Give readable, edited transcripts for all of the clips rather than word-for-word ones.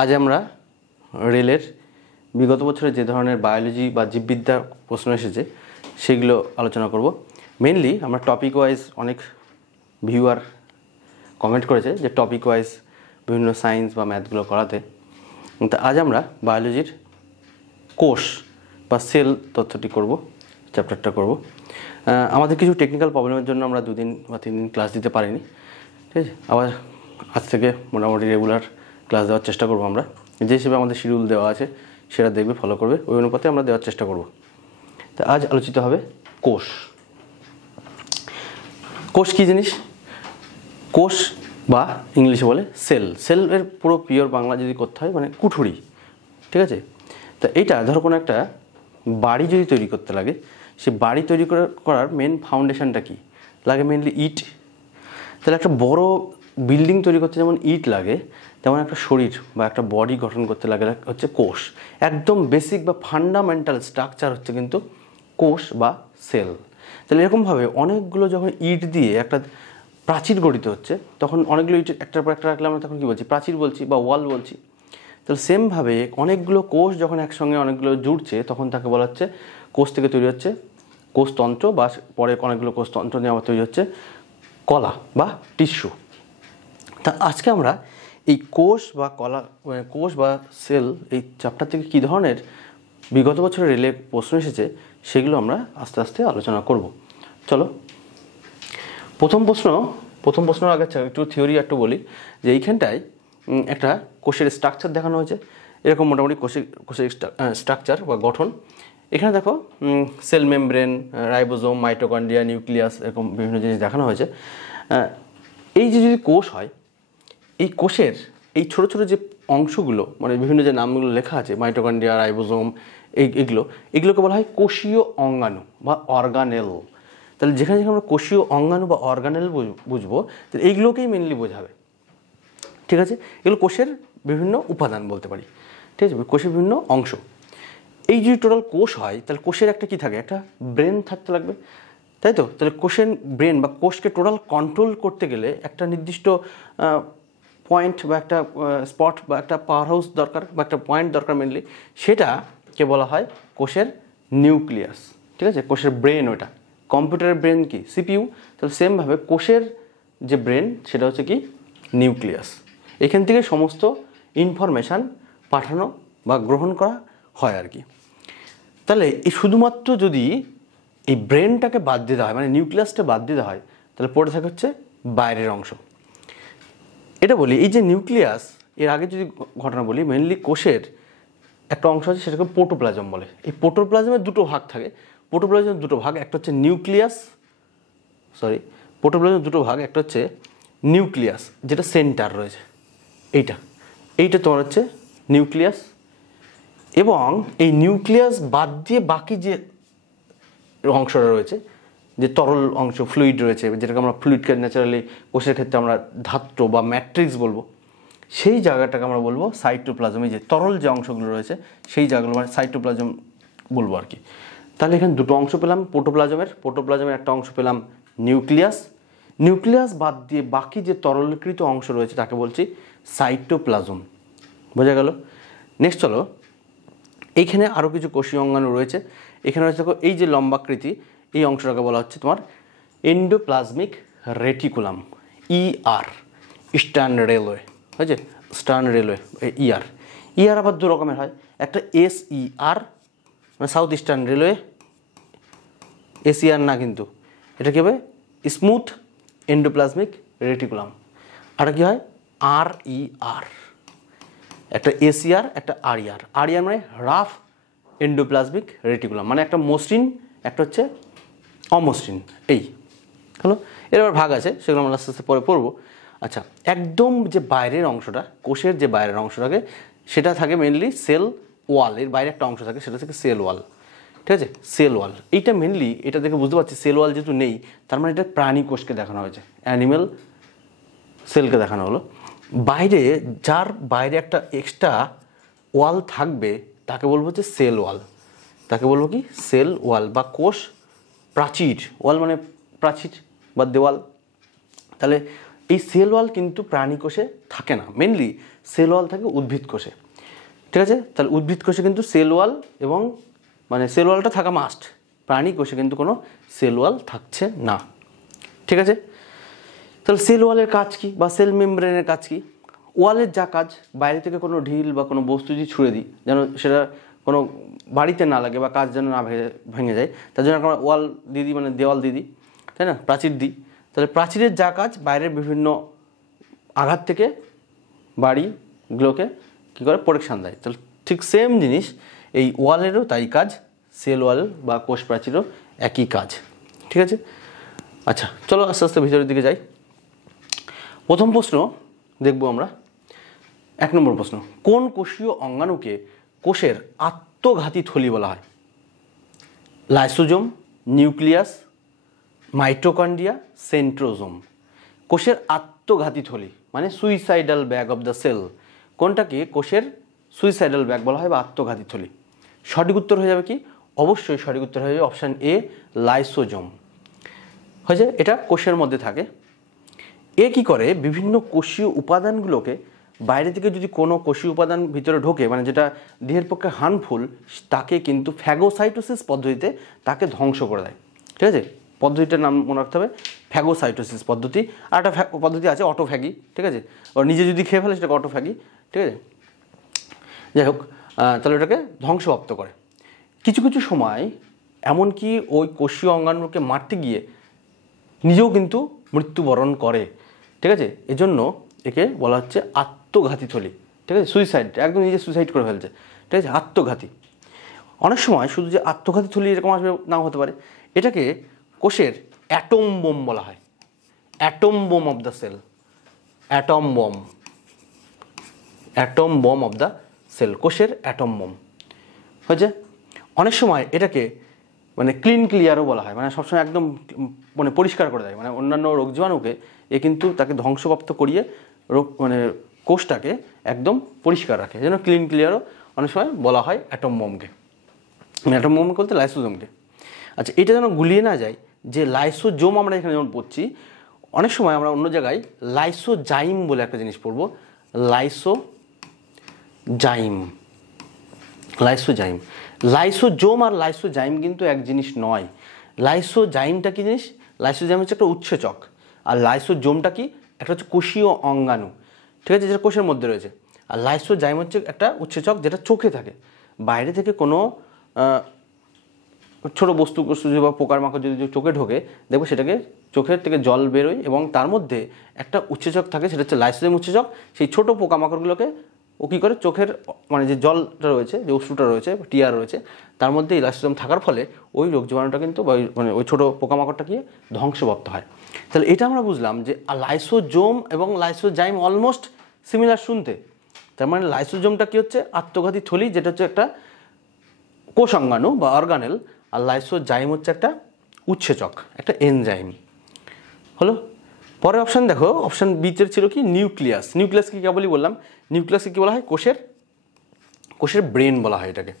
আজ আমরা রেলের বিগত বছরে যে ধরনের বায়োলজি বা জীববিদ্যা প্রশ্ন এসেছে সেগুলো আলোচনা করব। মেনলি আমরা টপিক ওয়াইজ অনেক ভিউয়ার কমেন্ট করেছে যে টপিক ওয়াইজ বিভিন্ন সায়েন্স বা ম্যাথগুলো করাতে। তো আজ আমরা বায়োলজির কোষ বা সেল তথ্যটি করব, চ্যাপ্টারটা করব। আমাদের কিছু টেকনিক্যাল প্রবলেমের জন্য আমরা 2 দিন বা 3 দিন ক্লাস দিতে পারিনি, ঠিক আছে। আবার আজ থেকে মোটামুটি রেগুলার ক্লাস দেওয়ার চেষ্টা করব আমরা, যে হিসেবে আমাদের শিডিউল দেওয়া আছে সেটা দেখবে, ফলো করবে, ওই অনুপাতে আমরা দেওয়ার চেষ্টা করব। তো আজ আলোচিত হবে কোষ। কোষ কী জিনিস? কোষ বা ইংলিশে বলে সেল। সেলের পুরো পিওর বাংলা যদি করতে হয় মানে কুঠুরি, ঠিক আছে। তা এইটা ধরো কোনো একটা বাড়ি যদি তৈরি করতে লাগে, সে বাড়ি তৈরি করার মেন ফাউন্ডেশনটা কি লাগে? মেনলি ইট। তাহলে একটা বড় বিল্ডিং তৈরি করতে যেমন ইট লাগে, তেমন একটা শরীর বা একটা বডি গঠন করতে লাগে হচ্ছে কোষ। একদম বেসিক বা ফান্ডামেন্টাল স্ট্রাকচার হচ্ছে কিন্তু কোষ বা সেল। তাহলে এরকমভাবে অনেকগুলো যখন ইট দিয়ে একটা প্রাচীর গঠিত হচ্ছে, তখন অনেকগুলো ইট একটার পর একটা রাখলে আমরা তখন কী বলছি? প্রাচীর বলছি বা ওয়াল বলছি। তাহলে সেমভাবে অনেকগুলো কোষ যখন একসঙ্গে অনেকগুলো জুড়ছে, তখন তাকে বলা হচ্ছে কোষ থেকে তৈরি হচ্ছে কোষতন্ত্র, বা পরে অনেকগুলো কোষতন্ত্র নিয়ে আবার তৈরি হচ্ছে কলা বা টিস্যু। তা আজকে আমরা এই কোষ বা কলা, কোষ বা সেল, এই চ্যাপ্টার থেকে কী ধরনের বিগত বছরের রেলে প্রশ্ন এসেছে সেগুলো আমরা আস্তে আস্তে আলোচনা করব। চলো, প্রথম প্রশ্নের আগে একটু থিওরি একটু বলি যে এইখানটায় একটা কোষের স্ট্রাকচার দেখানো হয়েছে। এরকম মোটামুটি কোষের স্ট্রাকচার বা গঠন। এখানে দেখো cell membrane, ribosome, mitochondria, nucleus, এরকম বিভিন্ন জিনিস দেখানো হয়েছে। এই যে যদি কোষ হয়, এই কোষের এই ছোটো ছোটো যে অংশগুলো, মানে বিভিন্ন যে নামগুলো লেখা আছে, মাইটোকন্ড্রিয়া, রাইবোজোম, এগুলোকে বলা হয় কোষীয় অঙ্গাণু বা অর্গানেল। তাহলে যেখানে যেখানে আমরা কোষীয় অঙ্গাণু বা অর্গানেল বুঝবো, তাহলে এইগুলোকেই মেনলি বোঝাবে, ঠিক আছে। এগুলো কোষের বিভিন্ন উপাদান বলতে পারি, ঠিক আছে, কোষের বিভিন্ন অংশ। এই যদি টোটাল কোষ হয়, তাহলে কোষের একটা কি থাকে? একটা ব্রেন থাকতে লাগবে, তাই তো। তাহলে কোষের ব্রেন বা কোষকে টোটাল কন্ট্রোল করতে গেলে একটা নির্দিষ্ট পয়েন্ট বা একটা স্পট বা একটা পাওয়ার হাউস দরকার, বা একটা পয়েন্ট দরকার মেনলি। সেটাকে বলা হয় কোষের নিউক্লিয়াস, ঠিক আছে। কোষের ব্রেন, ওটা কম্পিউটারের ব্রেন কি? সিপিইউ। তাহলে সেমভাবে কোষের যে ব্রেন সেটা হচ্ছে কি? নিউক্লিয়াস। এখান থেকে সমস্ত ইনফরমেশান পাঠানো বা গ্রহণ করা হয় আর কি। তাহলে এই শুধুমাত্র যদি এই ব্রেনটাকে বাদ দিতে হয়, মানে নিউক্লিয়াসটা বাদ দিতে হয়, তাহলে পড়ে থাকে হচ্ছে বাইরের অংশ। এটা বলি, এই যে নিউক্লিয়াস, এর আগে যদি ঘটনা বলি, মেনলি কোষের একটা অংশ আছে, সেটাকে প্রোটোপ্লাজম বলে। এই প্রোটোপ্লাজমের দুটো ভাগ থাকে। প্রোটোপ্লাজমের দুটো ভাগ, একটা হচ্ছে প্রোটোপ্লাজমের দুটো ভাগ, একটা হচ্ছে নিউক্লিয়াস যেটা সেন্টার রয়েছে, এইটা তোমার হচ্ছে নিউক্লিয়াস। এবং এই নিউক্লিয়াস বাদ দিয়ে বাকি যে অংশটা রয়েছে, যে তরল অংশ, ফ্লুইড রয়েছে, যেটাকে আমরা ফ্লুইডকে ন্যাচারালি কোষের ক্ষেত্রে আমরা ধাত্র বা ম্যাট্রিক্স বলবো, সেই জায়গাটাকে আমরা বলবো সাইটোপ্লাজম। এই যে তরল যে অংশগুলো রয়েছে সেই জায়গাগুলো মানে সাইটোপ্লাজম বলবো আর কি। তাহলে এখানে দুটো অংশ পেলাম প্রোটোপ্লাজমের একটা অংশ পেলাম নিউক্লিয়াস বাদ দিয়ে বাকি যে তরলীকৃত অংশ রয়েছে তাকে বলছি সাইটোপ্লাজম। বোঝা গেল? নেক্সট চলো, এইখানে আরও কিছু কোষীয় অঙ্গাণু রয়েছে। এখানে রয়েছে দেখো, এই যে লম্বাকৃতি এই অংশটাকে বলা হচ্ছে তোমার endoplasmic reticulum, ER, eastern railway, হয়েছে, স্টার্ন রেলওয়ে, ইআর আবার 2 রকমের হয়। একটা এসইআর মানে সাউথ ইস্টার্ন রেলওয়ে, এসইআর না কিন্তু, এটা কী হবে? Smooth endoplasmic reticulum. আর কি হয়? আরইআর। একটা এসইআর, একটা আরইআর মানে রাফ এন্ডোপ্লাজমিক রেটিকুলাম, মানে একটা মসৃণ, একটা হচ্ছে অমসৃণ। এই হলো, এর আবার ভাগ আছে, সেগুলো আমরা আস্তে আস্তে পরে পড়বো। আচ্ছা, একদম যে বাইরের অংশটা, কোষের যে বাইরের অংশটাকে, সেটা থাকে মেনলি সেল ওয়াল। এর বাইরে একটা অংশ থাকে, সেটা থেকে সেল ওয়াল, ঠিক আছে, সেল ওয়াল। এইটা মেনলি, এটা দেখে বুঝতে পারছি সেল ওয়াল যেহেতু নেই, তার মানে এটা প্রাণী কোষকে দেখানো হয়েছে, অ্যানিমেল সেলকে দেখানো হলো। যার বাইরে একটা এক্সট্রা ওয়াল থাকবে তাকে বলবো হচ্ছে সেল ওয়াল। তাকে বলবো কি? সেল ওয়াল বা কোষ প্রাচীর। ওয়াল মানে প্রাচীর বা দেওয়াল। তাহলে এই সেল ওয়াল কিন্তু প্রাণী কোষে থাকে না, মেনলি সেল ওয়াল থাকে উদ্ভিদ কোষে। ঠিক আছে, তাহলে উদ্ভিদ কোষে কিন্তু সেল ওয়াল এবং মানে সেল ওয়ালটা থাকা মাস্ট, প্রাণী কোষে কিন্তু কোনো সেল ওয়াল থাকছে না। ঠিক আছে, তাহলে সেল ওয়ালের কাজ কি বা সেল মেমব্রেনের কাজ কি? ওয়ালের যা কাজ, বাইরে থেকে কোনো ঢিল বা কোনো বস্তু যদি ছুঁড়ে দিই যেন সেটা কোনো বাড়িতে না লাগে বা কাজ যেন না ভেঙে যায়, তার জন্য আমরা ওয়াল দিয়ে দিই, মানে দেওয়াল দিয়ে দিই, তাই না, প্রাচীর দিই। তাহলে প্রাচীরের যা কাজ, বাইরের বিভিন্ন আঘাত থেকে বাড়িগুলোকে কী করে প্রোটেকশান দেয়। তাহলে ঠিক সেম জিনিস এই ওয়ালেরও তাই কাজ, সেল ওয়াল বা কোষ প্রাচীরও একই কাজ। ঠিক আছে, আচ্ছা চলো আস্তে আস্তে ভিতরের দিকে যাই। প্রথম প্রশ্ন দেখব আমরা, 1 নম্বর প্রশ্ন, কোন কোষীয় অঙ্গাণুকে কোষের আত্মঘাতী থলি বলা হয়? Lysosome, nucleus, mitochondria, centrosome. কোষের আত্মঘাতী থলি মানে suicidal bag of the cell, কোনটাকে কোষের সুইসাইডাল ব্যাগ বলা হয় বা আত্মঘাতী থলি? সঠিক উত্তর হয়ে যাবে কি? অবশ্যই সঠিক উত্তর হয়ে যাবে অপশান এ, লাইসোজোম। হয়েছে, এটা কোষের মধ্যে থাকে। এ কি করে, বিভিন্ন কোষীয় উপাদানগুলোকে বাইরে থেকে যদি কোনো কোষীয় উপাদান ভিতরে ঢোকে, মানে যেটা দেহের পক্ষে হার্মফুল, তাকে কিন্তু ফ্যাগোসাইটোসিস পদ্ধতিতে তাকে ধ্বংস করে দেয়। ঠিক আছে, পদ্ধতিটার নাম মনে রাখতে হবে, ফ্যাগোসাইটোসিস পদ্ধতি। আর একটা পদ্ধতি আছে অটোফ্যাগি। ঠিক আছে, ওর নিজে যদি খেয়ে ফেলে সেটাকে অটোফ্যাগি। ঠিক আছে, যাই হোক, তাহলে ওটাকে ধ্বংসপ্রাপ্ত করে। কিছু কিছু সময় এমনকি ওই কোষীয় অঙ্গাণুকে মারতে গিয়ে নিজেও কিন্তু মৃত্যুবরণ করে। ঠিক আছে, এজন্য একে বলা হচ্ছে আত্মঘাতী থলি। ঠিক আছে, সুইসাইড, একদম নিজে সুইসাইড করে ফেলছে। ঠিক আছে, আত্মঘাতী। অনেক সময় শুধু যে আত্মঘাতী থলি এরকম আসবে নাও হতে পারে, এটাকে কোষের অ্যাটম বোম বলা হয়। Atom bomb of the cell, atom bomb, atom bomb of the cell, কোষের অ্যাটম বোম। হয়েছে, অনেক সময় এটাকে মানে ক্লিন ক্লিয়ারও বলা হয়, মানে সবসময় একদম মানে পরিষ্কার করে দেয়, মানে অন্যান্য রোগ জীবাণুকে এ কিন্তু তাকে ধ্বংসপ্রাপ্ত করিয়ে রোগ মানে কোষটাকে একদম পরিষ্কার রাখে, যেন ক্লিন ক্লিয়ারও অনেক সময় বলা হয় অ্যাটম বোমকে। অ্যাটম বোম বলতে লাইসোজোমকে। আচ্ছা, এটা যেন গুলিয়ে না যায় যে লাইসোজোম আমরা এখানে যেমন পড়ছি, অনেক সময় আমরা অন্য জায়গায় লাইসোজাইম বলে একটা জিনিস পড়বো, লাইসোজাইম, লাইসোজাইম। লাইসোজোম আর লাইসোজাইম কিন্তু এক জিনিস নয়। লাইসোজাইমটা কি জিনিস? লাইসোজাইম হচ্ছে একটা উৎসেচক, আর লাইসোজোমটা কি? একটা হচ্ছে কোষীয় অঙ্গাণু। ঠিক আছে, যেটা কোষের মধ্যে রয়েছে। আর লাইসোজাইম হচ্ছে একটা উৎসেচক যেটা চোখে থাকে। বাইরে থেকে কোনো ছোটো বস্তু বা পোকামাকড় যদি চোখে ঢোকে, দেখবো সেটাকে চোখের থেকে জল বেরোয় এবং তার মধ্যে একটা উৎসেচক থাকে, সেটা হচ্ছে লাইসোজাইম উৎসেচক। সেই ছোটো পোকামাকড়গুলোকে ও কী করে, চোখের মানে যে জলটা রয়েছে, যে অশ্রুটা রয়েছে, টিয়ার রয়েছে, তার মধ্যে এই লাইসোজোম থাকার ফলে ওই রোগ জীবাণুটা কিন্তু মানে ওই ছোটো পোকামাকড়টা গিয়ে ধ্বংসপ্রাপ্ত হয়। তাহলে এটা আমরা বুঝলাম যে লাইসোজোম এবং লাইসোজাইম অলমোস্ট সিমিলার শুনতে। তার মানে লাইসোজোমটা কী হচ্ছে? আত্মঘাতী থলি, যেটা হচ্ছে একটা কোষ অঙ্গাণু বা অর্গানেল। আর লাইসোজাইম হচ্ছে একটা উৎসেচক, একটা এনজাইম। হলো, পরের অপশান দেখো, অপশান বিতে ছিল কি? নিউক্লিয়াস। নিউক্লিয়াসকে কেবলই বললাম, নিউক্লিয়াসকে কী বলা হয়? কোষের ব্রেন বলা হয় এটাকে।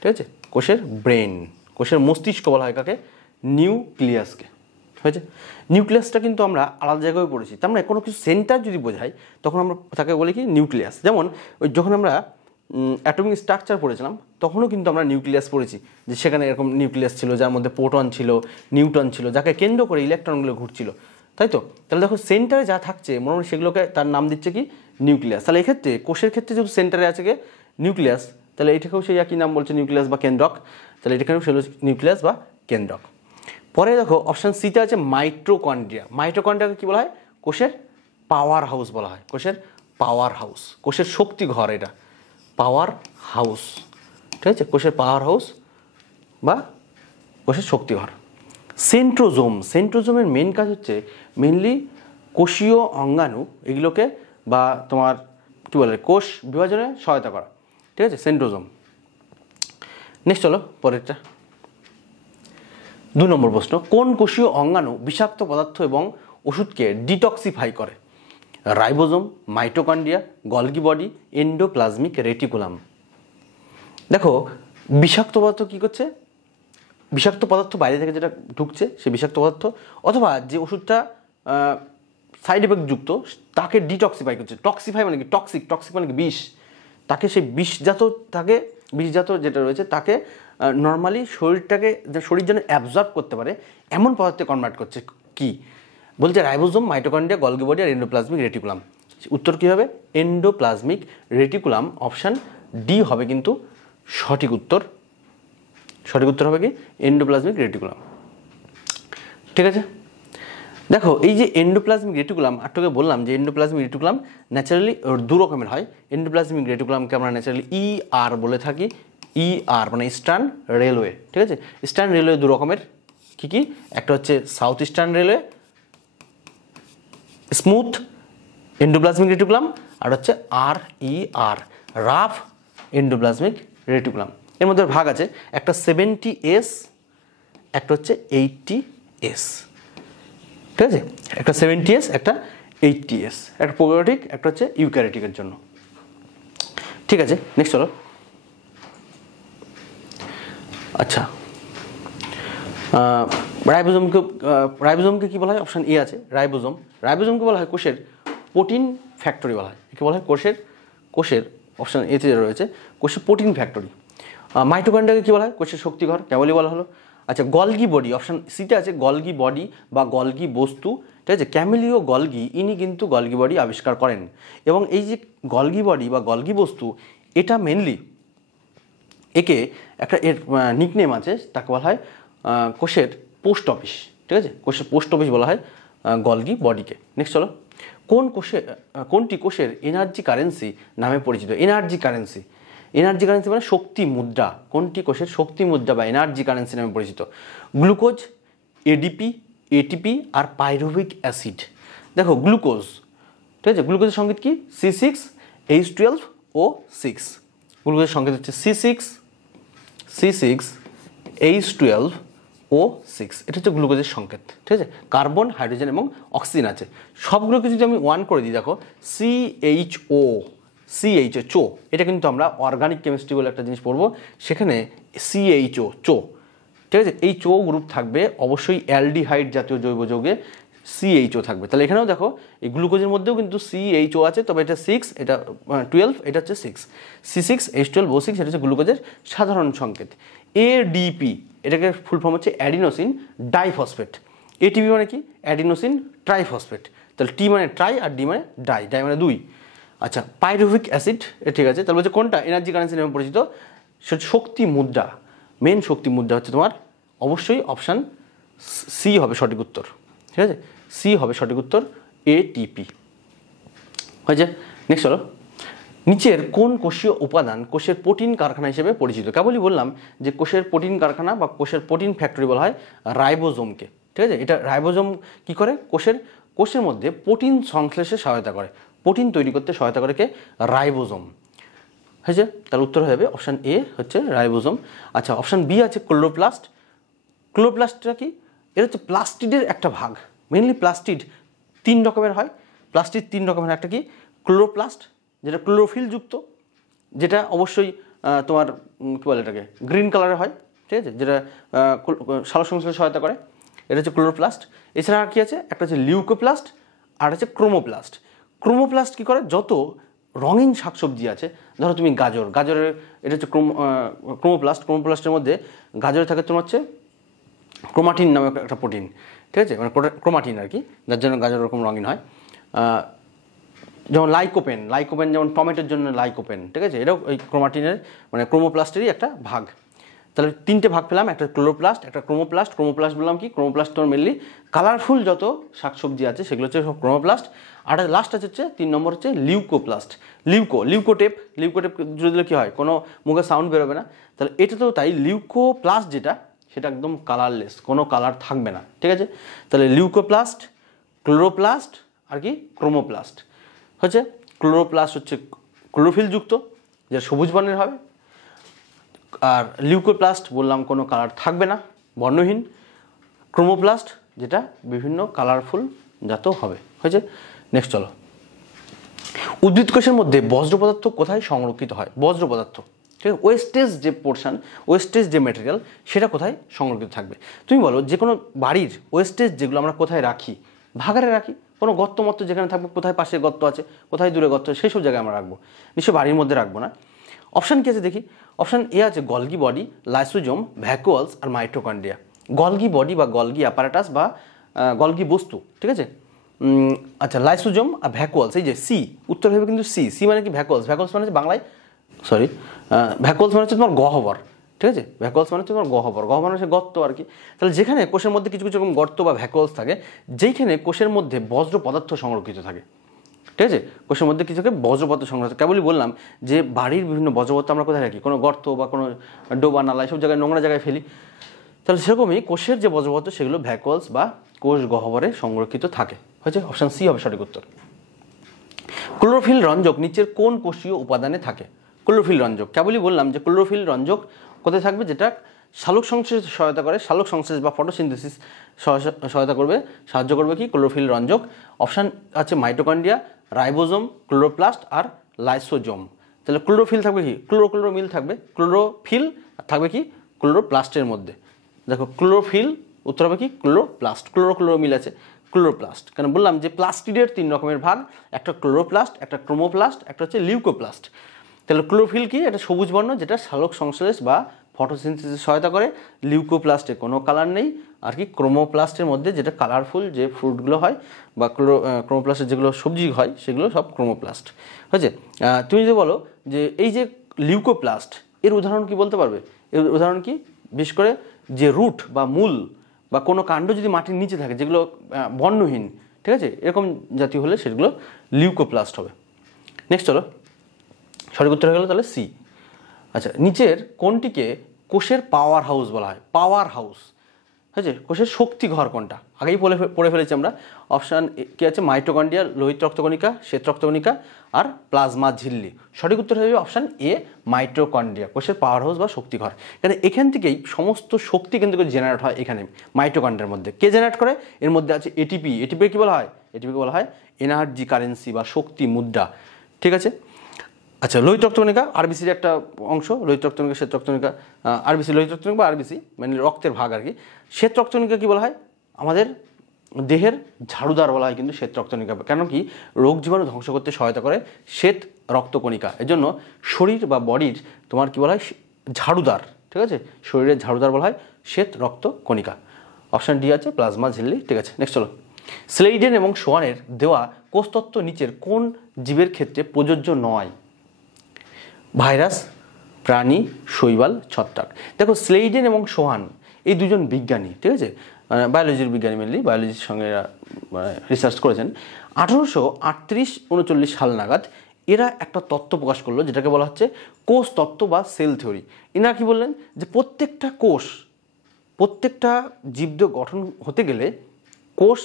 ঠিক আছে, কোষের ব্রেন, কোষের মস্তিষ্ক বলা হয় কাকে? নিউক্লিয়াসকে। হয়েছে, নিউক্লিয়াসটা কিন্তু আমরা আলাদা জায়গায় পড়েছি। তার মানে কোনো কিছু সেন্টার যদি বোঝাই তখন আমরা তাকে বলি কি? নিউক্লিয়াস। যেমন ওই যখন আমরা অ্যাটমিক স্ট্রাকচার পড়েছিলাম তখনও কিন্তু আমরা নিউক্লিয়াস পড়েছি, যে সেখানে এরকম নিউক্লিয়াস ছিল যার মধ্যে প্রোটন ছিল, নিউট্রন ছিল, যাকে কেন্দ্র করে ইলেকট্রনগুলো ঘুরছিল, তাই তো? তাহলে দেখো সেন্টারে যা থাকছে মোটামুটি সেগুলোকে তার নাম দিচ্ছে কি? নিউক্লিয়াস। তাহলে এক্ষেত্রে কোষের ক্ষেত্রে যেহেতু সেন্টারে আছে কে? নিউক্লিয়াস, তাহলে এটাকেও সেই একই নাম বলছে, নিউক্লিয়াস বা কেন্দ্রক। তাহলে এটাকেও সেগুলো নিউক্লিয়াস বা কেন্দ্রক। পরে দেখো অপশান সিতে আছে মাইটোকন্ড্রিয়া। মাইটোকন্ড্রিয়াকে কী বলা হয়? কোষের পাওয়ার হাউস বলা হয়, কোষের পাওয়ার হাউস, কোষের শক্তি ঘর, এটা পাওয়ার হাউস। ঠিক আছে, কোষের পাওয়ার হাউস বা কোষের শক্তি ঘর। সেন্ট্রোজোম, সেন্ট্রোজোমের মেন কাজ হচ্ছে মেনলি কোষীয় অঙ্গাণু এগুলোকে বা তোমার কী বলে কোষ বিভাজনে সহায়তা করা। ঠিক আছে, সেন্ট্রোজোম। নেক্সট চলো পরেরটা, 2 নম্বর প্রশ্ন, কোন কোষীয় অঙ্গাণু বিষাক্ত পদার্থ এবং ওষুধকে ডিটক্সিফাই করে? Ribosome, mitochondria, Golgi body, endoplasmic reticulum. দেখো বিষাক্ত পদার্থ কী করছে? বিষাক্ত পদার্থ বাইরে থেকে যেটা ঢুকছে সে বিষাক্ত পদার্থ, অথবা যে ওষুধটা সাইড এফেক্ট যুক্ত তাকে ডিটক্সিফাই করছে। টক্সিফাই মানে কি, টক্সিক মানে কি বিষ, তাকে সেই বিষজাত যেটা রয়েছে তাকে নর্মালি শরীর যেন অ্যাবজর্ব করতে পারে এমন পদার্থে কনভার্ট করছে। কি বলছে? রাইবোজোম, মাইটোকন্ড্রিয়া, গলগি বডি আর এন্ডোপ্লাজমিক রেটিকুলাম। উত্তর কী হবে? Endoplasmic reticulum. অপশান ডি হবে কিন্তু সঠিক উত্তর। সঠিক উত্তর হবে কি? Endoplasmic reticulum. ঠিক আছে, দেখো এই যে এন্ডোপ্লাজমিক রেটিকুলাম, আটটাকে বললাম যে এন্ডোপ্লাজমিক রেটিকুলাম ন্যাচারালি দু রকমের হয়। এন্ডোপ্লাজমিক রেটিকুলামকে আমরা ন্যাচারালি ER বলে থাকি। ER মানে ইস্টার্ন রেলওয়ে। ঠিক আছে, ইস্টার্ন রেলওয়ে দু রকমের। কী কী? একটা হচ্ছে south eastern railway smooth endoplasmic reticulum, আর হচ্ছে RER রাফ এন্ডোপ্লাজমিক রেটিকুলাম। এর মধ্যে ভাগ আছে, একটা 70S, একটা হচ্ছে 80S। ঠিক আছে, একটা 70S, একটা 80S, একটা প্রোক্যারিওটিক, একটা হচ্ছে ইউক্যারিওটিকের জন্য। ঠিক আছে, নেক্সট চলো। আচ্ছা, রাইবোজোমকে কী বলা হয়? অপশান এ আছে রাইবোজোমকে বলা হয় কোষের প্রোটিন ফ্যাক্টরি বলা হয়। একে বলা হয় কোষের অপশান এতে রয়েছে কোষের প্রোটিন ফ্যাক্টরি। মাইটোকন্ড্রিয়াকে কী বলা হয়? কোষের শক্তিঘর, কেবলই বলা হলো। আচ্ছা, গলগি বডি, অপশান সিতে আছে গলগি বডি বা গলগি বস্তু। ঠিক আছে, ক্যামিলিও গলগি ইনি কিন্তু গলগি বডি আবিষ্কার করেন। এবং এই যে গলগি বডি বা গলগি বস্তু, এটা মেনলি একে একটা এর নিকনেম আছে, তাকে বলা হয় কোষের পোস্ট অফিস। ঠিক আছে, কোষের পোস্ট অফিস বলা হয় গলগি বডিকে। নেক্সট চলো, কোনটি কোষের এনার্জি কারেন্সি নামে পরিচিত? এনার্জি কারেন্সি মানে শক্তি মুদ্রা। কোনটি কোষের শক্তি মুদ্রা বা এনার্জি কারেন্সি নামে পরিচিত? গ্লুকোজ, ADP, ATP আর পাইরুভিক অ্যাসিড। দেখো গ্লুকোজ, ঠিক আছে, গ্লুকোজের সংকেত কি? C6H12O6। গ্লুকোজের সংকেত হচ্ছে C6H12O6। এটা হচ্ছে গ্লুকোজের সংকেত। ঠিক আছে, কার্বন, হাইড্রোজেন এবং অক্সিজেন আছে। সবগুলোকে যদি আমি 1 করে দিই, দেখো CHO, এটা কিন্তু আমরা অর্গানিক কেমিস্ট্রি বলে একটা জিনিস পড়বো, সেখানে CHO, ঠিক আছে, এই চো গ্রুপ থাকবে অবশ্যই অ্যালডিহাইড জাতীয় জৈব যৌগে CHO থাকবে। তাহলে এখানেও দেখো এই গ্লুকোজের মধ্যেও কিন্তু CHO আছে, তবে এটা 6, এটা 12, এটা হচ্ছে 6। C6H12O6 এটা হচ্ছে গ্লুকোজের সাধারণ সংকেত। ADP, এটাকে ফুল ফর্ম হচ্ছে অ্যাডিনোসিন ডাইফসফেট। ATP মানে কি? Adenosine triphosphate. তাহলে T মানে ট্রাই আর D মানে ডাই মানে 2। আচ্ছা, পাইরুভিক অ্যাসিড, ঠিক আছে, তাহলে হচ্ছে কোনটা এনার্জি কারেন্সি নামে পরিচিত? শক্তি মুদ্রা, মেন শক্তি মুদ্রা হচ্ছে তোমার অবশ্যই অপশান সি হবে সঠিক উত্তর। ঠিক আছে, সি হবে সঠিক উত্তর, ATP হয়েছে। নেক্সট চলো, নিচের কোন কোষীয় উপাদান কোষের প্রোটিন কারখানা হিসেবে পরিচিত? কেবলই বললাম যে কোষের প্রোটিন কারখানা বা কোষের প্রোটিন ফ্যাক্টরি বলা হয় রাইবোজোমকে। ঠিক আছে, এটা রাইবোজোম কি করে? কোষের মধ্যে প্রোটিন সংশ্লেষে সহায়তা করে, প্রোটিন তৈরি করতে সহায়তা করে কে? রাইবোজোম। হয়েছে, তার উত্তর হয়ে যাবে অপশান এ হচ্ছে রাইবোজোম। আচ্ছা, অপশান বি আছে ক্লোরোপ্লাস্ট। ক্লোরোপ্লাস্টটা কি? এটা হচ্ছে প্লাস্টিডের একটা ভাগ। মেনলি প্লাস্টিড 3 রকমের হয়। প্লাস্টিড 3 রকমের, একটা কি? ক্লোরোপ্লাস্ট, যেটা ক্লোরোফিল যুক্ত, যেটা অবশ্যই তোমার কী বলে এটাকে গ্রিন কালারের হয়। ঠিক আছে, যেটা সালোকসংশ্লেষে সহায়তা করে, এটা হচ্ছে ক্লোরোপ্লাস্ট। এছাড়া আর কি আছে? একটা হচ্ছে লিউকোপ্লাস্ট আর হচ্ছে ক্রোমোপ্লাস্ট। ক্রোমোপ্লাস্ট কী করে? যত রঙিন শাকসবজি আছে, ধরো তুমি গাজরের এটা হচ্ছে ক্রোমোপ্লাস্টের মধ্যে গাজরে থাকে তোমার হচ্ছে ক্রোমাটিন নামে একটা প্রোটিন। ঠিক আছে, মানে ক্রোমাটিন আর কি, যার জন্য গাজর ওরকম রঙিন হয়। যেমন লাইকোপেন যেমন টমেটোর জন্য লাইকোপেন। ঠিক আছে, এটাও ওই ক্রোমাটিনের মানে ক্রোমোপ্লাস্টেরই একটা ভাগ। তাহলে 3টে ভাগ পেলাম, একটা ক্লোরোপ্লাস্ট, একটা ক্রোমোপ্লাস্ট বললাম কি? ক্রোমোপ্লাস্ট তোমার মেনলি কালারফুল যত শাকসবজি আছে সেগুলো হচ্ছে সব ক্রোমোপ্লাস্ট। আর লাস্ট হচ্ছে 3 নম্বর হচ্ছে লিউকোপ্লাস্ট। লিউকোটেপ জুড়ে দিলে কী হয়? কোনো মুখে সাউন্ড বেরোবে না। তাহলে এটা তো তাই, লিউকোপ্লাস্ট যেটা সেটা একদম কালারলেস, কোনো কালার থাকবে না। ঠিক আছে, তাহলে লিউকোপ্লাস্ট, ক্লোরোপ্লাস্ট আর কি ক্রোমোপ্লাস্ট হচ্ছে। ক্লোরোপ্লাস্ট হচ্ছে ক্লোরোফিল যুক্ত, যেটা সবুজ বর্ণের হবে। আর লিউকোপ্লাস্ট বললাম কোনো কালার থাকবে না, বর্ণহীন। ক্রোমোপ্লাস্ট যেটা বিভিন্ন কালারফুল জাত হবে। হয়েছে, নেক্সট চলো। উদ্ভিদ কোষের মধ্যে বজ্র পদার্থ কোথায় সংরক্ষিত হয়? বজ্র পদার্থ, ঠিক আছে, ওয়েস্টেজ যে ম্যাটেরিয়াল সেটা কোথায় সংরক্ষিত থাকবে? তুমি বলো, যে কোনো বাড়ির ওয়েস্টেজ যেগুলো আমরা কোথায় রাখি? ভাগাড়ে রাখি। কোনো গর্ত মর্ত যেখানে থাকবে, কোথায় পাশে গর্ত আছে, কোথায় দূরে গর্ত আছে, সেই সব জায়গায় আমরা রাখবো, নিশ্চয়ই বাড়ির মধ্যে রাখবো না। অপশান কি আছে দেখি, অপশান এ আছে গলগি বডি, লাইসোজোম, ভ্যাকুয়ালস আর মাইটোকন্ড্রিয়া। গলগি বডি বা গলগি অ্যাপারেটাস বা গলগি বস্তু, ঠিক আছে। আচ্ছা, লাইসোজোম আর ভ্যাকুয়ালস, এই যে সি, উত্তর হবে কিন্তু সি। সি মানে কি ভ্যাকুয়ালস, ভ্যাকুয়ালস মানে হচ্ছে বাংলায়, সরি, ভ্যাকুয়ালস মানে হচ্ছে তোমার গহ্বর, ঠিক আছে। ভ্যাকুয়ালস মানে হচ্ছে তোমার গহ্বর, গহ্বর মানে হচ্ছে গর্ত আর কি। তাহলে যেখানে কোষের মধ্যে কিছু কিছু রকম গর্ত বা ভ্যাকুয়ালস থাকে, যেইখানে কোষের মধ্যে বজ্র পদার্থ সংরক্ষিত থাকে, ঠিক আছে। কোষের মধ্যে কিছু বজ্র পদার্থ সংরক্ষিত, কেবলই বললাম যে বাড়ির বিভিন্ন বজ্রপদার্থ আমরা কোথায় রাখি, কোনো গর্ত বা কোনো ডোবা নালা সব জায়গায়, নোংরা জায়গায় ফেলি। তাহলে সেরকমই কোষের যে বজ্রপদার্থ সেগুলো ভ্যাকুয়ালস বা কোষ গহ্বরে সংরক্ষিত থাকে, হয়েছে। অপশান সি হবে সঠিক উত্তর। ক্লোরোফিল রঞ্জক নিচের কোন কোষীয় উপাদানে থাকে? ক্লোরোফিল রঞ্জক, কেবলই বললাম যে ক্লোরোফিল রঞ্জক কোথায় থাকবে, যেটা সালোক সংশ্লেষে সহায়তা করে, সালোক সংশ্লেষ বা ফটোসিনথেসিস সহায়তা করবে, সাহায্য করবে কি ক্লোরোফিল রঞ্জক। অপশান আছে মাইটোকন্ড্রিয়া, রাইবোজোম, ক্লোরোপ্লাস্ট আর লাইসোজোম। তাহলে ক্লোরোফিল থাকবে কি, ক্লোরোমিল থাকবে, ক্লোরোফিল থাকবে কি ক্লোরোপ্লাস্টের মধ্যে। দেখো ক্লোরোফিল উত্তর হবে কি ক্লোরোপ্লাস্ট, ক্লোরোমিল আছে ক্লোরোপ্লাস্ট। কেন বললাম যে প্লাস্টিডের 3 রকমের ভাগ, একটা ক্লোরোপ্লাস্ট, একটা ক্রোমোপ্লাস্ট, একটা হচ্ছে লিউকোপ্লাস্ট। তাহলে ক্লোরোফিল কি, এটা সবুজ বর্ণ, যেটা সালোক সংশ্লেষ বা ফটোসিনথেসিসে সহায়তা করে। লিউকোপ্লাস্টে কোনো কালার নেই, আর কি ক্রোমোপ্লাস্টের মধ্যে যেটা কালারফুল যে ফ্রুটগুলো হয় বা ক্রোমোপ্লাস্টের যেগুলো সবজি হয় সেগুলো সব ক্রোমোপ্লাস্ট, হয়েছে। তুমি যদি বলো যে এই যে লিউকোপ্লাস্ট, এর উদাহরণ কি বলতে পারবে? এর উদাহরণ কি, বিশেষ করে যে রুট বা মূল বা কোনো কাণ্ড যদি মাটির নিচে থাকে, যেগুলো বর্ণহীন, ঠিক আছে, এরকম জাতীয় হলে সেগুলো লিউকোপ্লাস্ট হবে। নেক্সট হলো সঠিক উত্তর হয়ে গেল তাহলে সি। আচ্ছা, নিচের কোনটিকে কোষের পাওয়ার হাউস বলা হয়? পাওয়ার হাউস, হয়েছে। কোষের শক্তি ঘর কোনটা? আগেই পড়ে ফেলেছি আমরা। অপশান কি আছে, মাইটোকন্ড্রিয়া, লোহিত রক্তকণিকা, শ্বেত রক্তকণিকা আর প্লাজমা ঝিল্লি। সঠিক উত্তর হবে অপশান এ মাইটোকন্ড্রিয়া, কোষের পাওয়ার হাউস বা শক্তি ঘর। কারণ এখান থেকেই সমস্ত শক্তি কিন্তু জেনারেট হয় এখানে মাইটোকন্ড্রিয়ার মধ্যে। কে জেনারেট করে? এর মধ্যে আছে এটিপি। এটিপি কি বলা হয়? এটিপিকে বলা হয় এনার্জি কারেন্সি বা শক্তি মুদ্রা, ঠিক আছে। আচ্ছা, লোহিত রক্তকণিকা আরবিসির একটা অংশ, লোহিত রক্তকণিকা, শ্বেত রক্তকণিকা, আরবিসি, লোহিত রক্তকণিকা বা আরবিসি মানে রক্তের ভাগ আর কি। শ্বেত রক্তকণিকা কি বলা হয়? আমাদের দেহের ঝাড়ুদার বলা হয় কিন্তু শ্বেত রক্তকণিকা, কেন কি রোগ জীবাণু ধ্বংস করতে সহায়তা করে শ্বেত রক্তকণিকা। এর জন্য শরীর বা বডির তোমার কি বলা হয়, ঝাড়ুদার, ঠিক আছে, শরীরের ঝাড়ুদার বলা হয় শ্বেত রক্তকণিকা। অপশান ডি আছে প্লাজমা ঝিল্লি, ঠিক আছে। নেক্সট হলো স্লেইডেন এবং সোয়ানের দেওয়া কোষতত্ত্ব নিচের কোন জীবের ক্ষেত্রে প্রযোজ্য নয়? ভাইরাস, প্রাণী, শৈবাল, ছত্রাক। দেখো স্লেইডেন এবং সোহান এই দুজন বিজ্ঞানী, ঠিক আছে, বায়োলজির বিজ্ঞানী, মেনলি বায়োলজির সঙ্গে রিসার্চ করেছেন। 1838-39 সাল নাগাদ এরা একটা তত্ত্ব প্রকাশ করলো, যেটাকে বলা হচ্ছে কোষ তত্ত্ব বা সেল থিওরি। এনারা কি বললেন যে প্রত্যেকটা কোষ, প্রত্যেকটা জীবদেহ গঠন হতে গেলে কোষ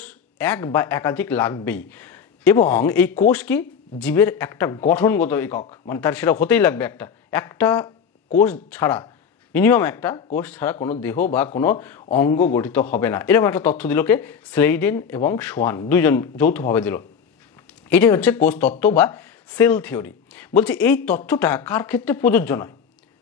এক বা একাধিক লাগবেই, এবং এই কোষ কি জীবের একটা গঠনগত একক, মানে তার সেটা হতেই লাগবে। একটা কোষ ছাড়া, মিনিমাম একটা কোষ ছাড়া কোনো দেহ বা কোনো অঙ্গ গঠিত হবে না, এরকম একটা তথ্য দিল কে? স্লেইডেন এবং সোহান, দুইজন যৌথভাবে দিল। এটাই হচ্ছে কোষ তত্ত্ব বা সেল থিওরি। বলছে এই তথ্যটা কার ক্ষেত্রে প্রযোজ্য নয়?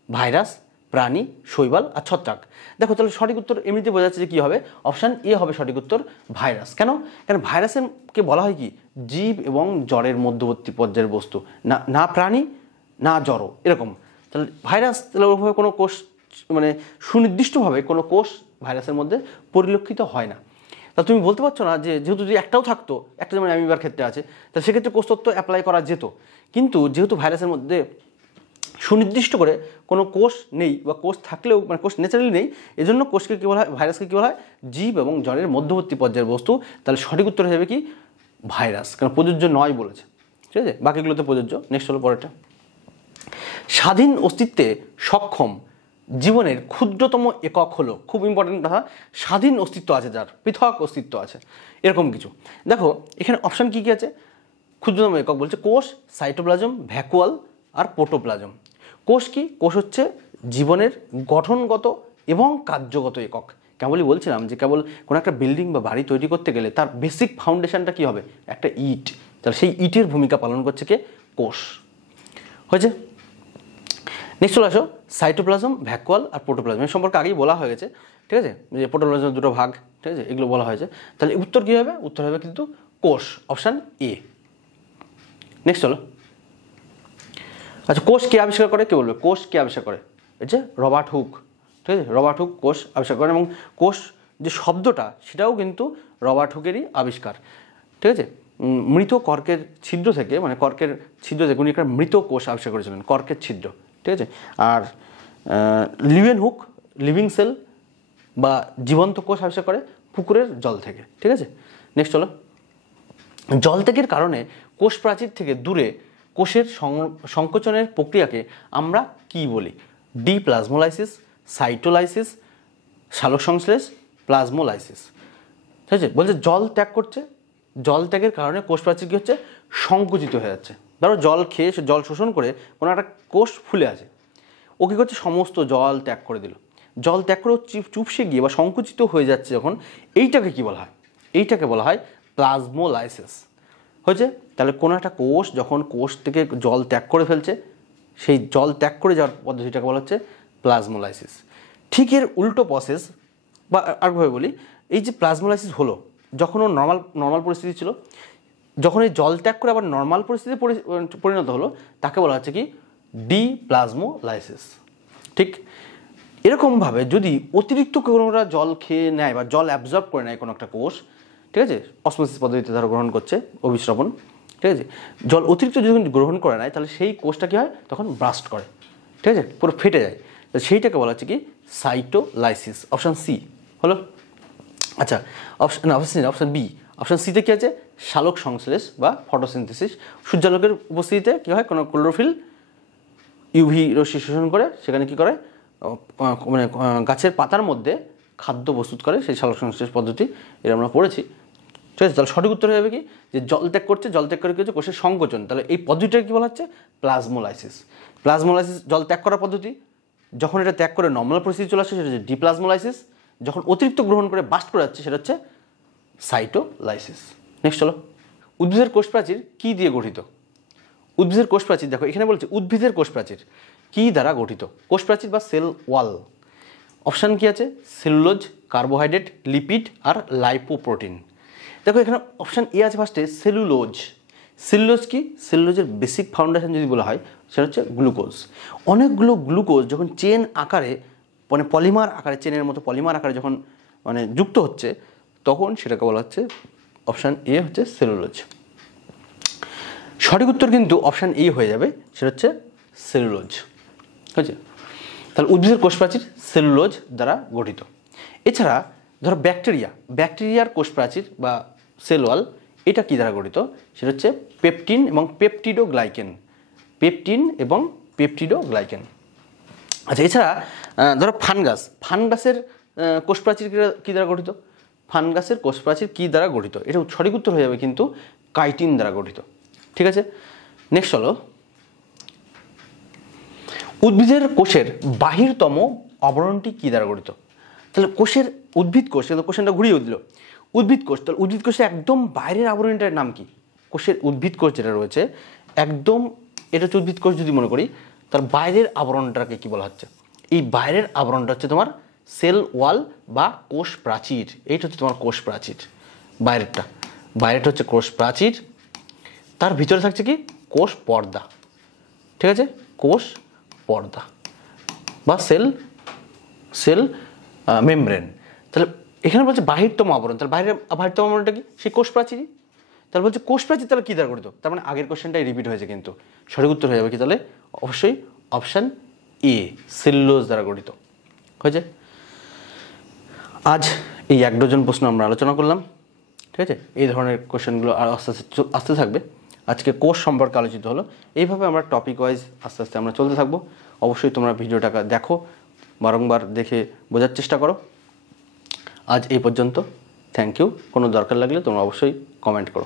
ভাইরাস, প্রাণী, শৈবাল আর ছত্রাক। দেখো তাহলে সঠিক উত্তর এমনিতে বোঝা যাচ্ছে যে কী হবে, অপশান এ হবে সঠিক উত্তর, ভাইরাস। কেন? কারণ ভাইরাসকে বলা হয় কি জীব এবং জড়ের মধ্যবর্তী পর্যায়ের বস্তু, না প্রাণী না জড়, এরকম। তাহলে ভাইরাস, তাহলে ওইভাবে কোনো কোষ, মানে সুনির্দিষ্টভাবে কোনো কোষ ভাইরাসের মধ্যে পরিলক্ষিত হয় না। তা তুমি বলতে পারছো না যে যেহেতু যদি একটাও থাকতো, একটা যেমন অ্যামিবার ক্ষেত্রে আছে, তাহলে সেক্ষেত্রে কোষতত্ত্ব অ্যাপ্লাই করা যেত। কিন্তু যেহেতু ভাইরাসের মধ্যে সুনির্দিষ্ট করে কোনো কোষ নেই, বা কোষ থাকলেও মানে কোষ ন্যাচারালি নেই, এজন্য কোষকে কী বলা হয়, ভাইরাসকে কী বলা হয়, জীব এবং জড়ের মধ্যবর্তী পর্যায়ের বস্তু। তাহলে সঠিক উত্তর হবে কি ভাইরাস, কারণ প্রযোজ্য নয় বলেছে, ঠিক আছে, বাকিগুলোতে প্রযোজ্য। নেক্সট হলো পরেরটা, স্বাধীন অস্তিত্বে সক্ষম জীবনের ক্ষুদ্রতম একক হলো, খুব ইম্পর্টেন্ট কথা, স্বাধীন অস্তিত্ব আছে যার, পৃথক অস্তিত্ব আছে, এরকম কিছু। দেখো এখানে অপশান কী কী আছে, ক্ষুদ্রতম একক বলছে কোষ, সাইটোপ্লাজম, ভ্যাকুয়াল আর প্রোটোপ্লাজম। কোষ কি? কোষ হচ্ছে জীবনের গঠনগত এবং কার্যগত একক। কেবলই বলছিলাম যে কেবল কোনো একটা বিল্ডিং বা বাড়ি তৈরি করতে গেলে তার বেসিক ফাউন্ডেশনটা কী হবে, একটা ইট। তাহলে সেই ইটের ভূমিকা পালন করছে কে? কোষ, হয়েছে। নেক্সট চলে আসো সাইটোপ্লাজম, ভ্যাকুয়াল আর প্রোটোপ্লাজম। এর সম্পর্কে আগেই বলা হয়ে গেছে, ঠিক আছে, যে প্রোটোপ্লাজমের দুটো ভাগ, ঠিক আছে, এগুলো বলা হয়েছে। তাহলে উত্তর কী হবে? উত্তর হবে কিন্তু কোষ, অপশান এ। নেক্সট হলো, আচ্ছা কোষ কে আবিষ্কার করে, কে বলবে কোষ কে আবিষ্কার করে? এই যে রবার্ট হুক, ঠিক আছে, রবার্ট হুক কোষ আবিষ্কার করেন, এবং কোষ যে শব্দটা সেটাও কিন্তু রবার্ট হুকেরই আবিষ্কার, ঠিক আছে। মৃত কর্কের ছিদ্র থেকে, মানে কর্কের ছিদ্র থেকে উনি একটা মৃত কোষ আবিষ্কার করেছিলেন, কর্কের ছিদ্র, ঠিক আছে। আর লিভেন হুক লিভিং সেল বা জীবন্ত কোষ আবিষ্কার করে পুকুরের জল থেকে, ঠিক আছে। নেক্সট হলো, জল ত্যাগের কারণে কোষ প্রাচীর থেকে দূরে কোষের সংকোচনের প্রক্রিয়াকে আমরা কি বলি? ডি প্লাজমোলাইসিস, সাইটোলাইসিস, সালোক সংশ্লেষ, প্লাজমোলাইসিস, ঠিক আছে। বলছে জল ত্যাগ করছে, জল ত্যাগের কারণে কোষ প্রাচীর কী হচ্ছে? সংকুচিত হয়ে যাচ্ছে। ধরো জল খেয়ে, জল শোষণ করে কোনো একটা কোষ ফুলে আছে, ও কী করছে? সমস্ত জল ত্যাগ করে দিল। জল ত্যাগ করে চুপসে গিয়ে বা সংকুচিত হয়ে যাচ্ছে যখন, এইটাকে কী বলা হয়? এইটাকে বলা হয় প্লাজমোলাইসিস। হয়েছে? তাহলে কোনো একটা কোষ যখন কোষ থেকে জল ত্যাগ করে ফেলছে, সেই জল ত্যাগ করে যাওয়ার পদ্ধতিটাকে বলা হচ্ছে প্লাজমোলাইসিস। ঠিক এর উল্টো প্রসেস, বা আরেকভাবে বলি, এই যে প্লাজমোলাইসিস হলো যখন ও নর্মাল পরিস্থিতি ছিল, যখন এই জল ত্যাগ করে আবার নর্মাল পরিস্থিতি পরিণত হলো, তাকে বলা হচ্ছে কি? ডি প্লাজমোলাইসিস। ঠিক এরকমভাবে যদি অতিরিক্ত কোনোটা জল খেয়ে নেয় বা জল অ্যাবজর্ব করে নেয় কোনো একটা কোষ, ঠিক আছে, অসমোসিস পদ্ধতিতে ধরো গ্রহণ করছে, অভিস্রবণ, ঠিক আছে, জল অতিরিক্ত যখন গ্রহণ করে নেয় তাহলে সেই কোষটা কী হয়? তখন ব্রাস্ট করে, ঠিক আছে, পুরো ফেটে যায়। সেইটাকে বলা হচ্ছে কি? সাইটোলাইসিস, অপশান সি হলো। আচ্ছা অপশান বি, অপশান সিতে কী আছে? সালোক সংশ্লেষ বা ফটোসিনথেসিস। সূর্যালোকের উপস্থিতিতে কী হয়? কোনো ক্লোরোফিল ইউভি রশ্মি শোষণ করে সেখানে কী করে? মানে গাছের পাতার মধ্যে খাদ্য প্রস্তুত করে, সেই সালোক সংশ্লেষ পদ্ধতি, এটা আমরা পড়েছি, ঠিক আছে। তাহলে সঠিক উত্তর হয়ে যাবে কি? যে জল ত্যাগ করছে, জল ত্যাগ করে কী হচ্ছে? কোষের সংকোচন। তাহলে এই পদ্ধতিটাকে কী বলা হচ্ছে? প্লাজমোলাইসিস। প্লাজমোলাইসিস জল ত্যাগ করার পদ্ধতি। যখন এটা ত্যাগ করে নর্মাল পরিস্থিতি চলে আসছে সেটা হচ্ছে ডিপ্লাজমোলাইসিস। যখন অতিরিক্ত গ্রহণ করে বাস্ট করে যাচ্ছে সেটা হচ্ছে সাইটোলাইসিস। নেক্সট হলো, উদ্ভিদের কোষ প্রাচীর কী দিয়ে গঠিত? উদ্ভিদের কোষ প্রাচীর, দেখো এখানে বলছে উদ্ভিদের কোষ প্রাচীর কী দ্বারা গঠিত? কোষ প্রাচীর বা সেল ওয়াল, অপশান কি আছে? সেলুলোজ, কার্বোহাইড্রেট, লিপিড আর লাইপোপ্রোটিন। দেখো এখানে অপশান এ আছে ফার্স্টে, সেলুলোজ। সেলুলোজ কি? সেলুলোজের বেসিক ফাউন্ডেশন যদি বলা হয় সেটা হচ্ছে গ্লুকোজ। অনেকগুলো গ্লুকোজ যখন চেন আকারে, মানে পলিমার আকারে, চেনের মতো পলিমার আকারে যখন মানে যুক্ত হচ্ছে, তখন সেটাকে বলা হচ্ছে, অপশান এ হচ্ছে সেলুলোজ। সঠিক উত্তর কিন্তু অপশান এ হয়ে যাবে, সেটা হচ্ছে সেলুলোজ, হয়েছে। তাহলে উদ্ভিদের কোষ প্রাচীর সেলুলোজ দ্বারা গঠিত। এছাড়া ধরো ব্যাকটেরিয়ার কোষ প্রাচীর বা সেল ওয়াল, এটা কী দ্বারা গঠিত? সেটা হচ্ছে পেপটিন এবং পেপটিডোগ্লাইকেন। পেপটিন এবং পেপটিডোগ্লাইকেন। আচ্ছা এছাড়া ধরো ফানগাসের কোষ প্রাচীর কী দ্বারা গঠিত? ফানগাসের কোষ প্রাচীর কী দ্বারা গঠিত? এটা সঠিক উত্তর হয়ে যাবে কিন্তু কাইটিন দ্বারা গঠিত, ঠিক আছে। নেক্সট হলো, উদ্ভিদের কোষের বাহিরতম আবরণটি কী দ্বারা গঠিত? তাহলে কোষের উদ্ভিদ কোষ, কিন্তু কোষটা ঘুরিয়ে দিল, উদ্ভিদ কোষ, তাহলে উদ্ভিদ কোষের একদম বাইরের আবরণটার নাম কি? কোষের উদ্ভিদ কোষ যেটা রয়েছে একদম, এটা হচ্ছে উদ্ভিদ কোষ যদি মনে করি, তার বাইরের আবরণটাকে কি বলা হচ্ছে? এই বাইরের আবরণটা হচ্ছে তোমার সেল ওয়াল বা কোষ প্রাচীর। এইটা হচ্ছে তোমার কোষ প্রাচীর। বাইরেটা হচ্ছে কোষ প্রাচীর, তার ভিতরে থাকছে কি? কোষ পর্দা, ঠিক আছে, কোষ পর্দা বা সেল মেমব্রেন। তাহলে এখানে বলছে বাহিরতম আবরণ, তাহলে বাহিরতম আবরণটা কি? সেই কোষ প্রাচীরই। তাহলে বলছে কোষ প্রাচীর তাহলে কী দ্বারা গঠিত? তার মানে আগের কোশ্চেনটাই রিপিট হয়েছে, কিন্তু সঠিক উত্তর হয়ে যাবে কি? তাহলে অবশ্যই অপশান এ, সেলুলোজ দ্বারা গঠিত, হয়েছে। আজ এই 1 ডজন প্রশ্ন আমরা আলোচনা করলাম, ঠিক আছে। এই ধরনের কোশ্চেনগুলো আর আস্তে আস্তে আসতে থাকবে। আজকে কোষ সম্পর্কে আলোচিত হলো। এইভাবে আমরা টপিক ওয়াইজ আস্তে আস্তে আমরা চলতে থাকবো। অবশ্যই তোমরা ভিডিওটা দেখো, বারংবার দেখে বোঝার চেষ্টা করো। আজ এই পর্যন্ত, থ্যাংক ইউ। কোনো দরকার লাগলে তোমরা অবশ্যই কমেন্ট করো।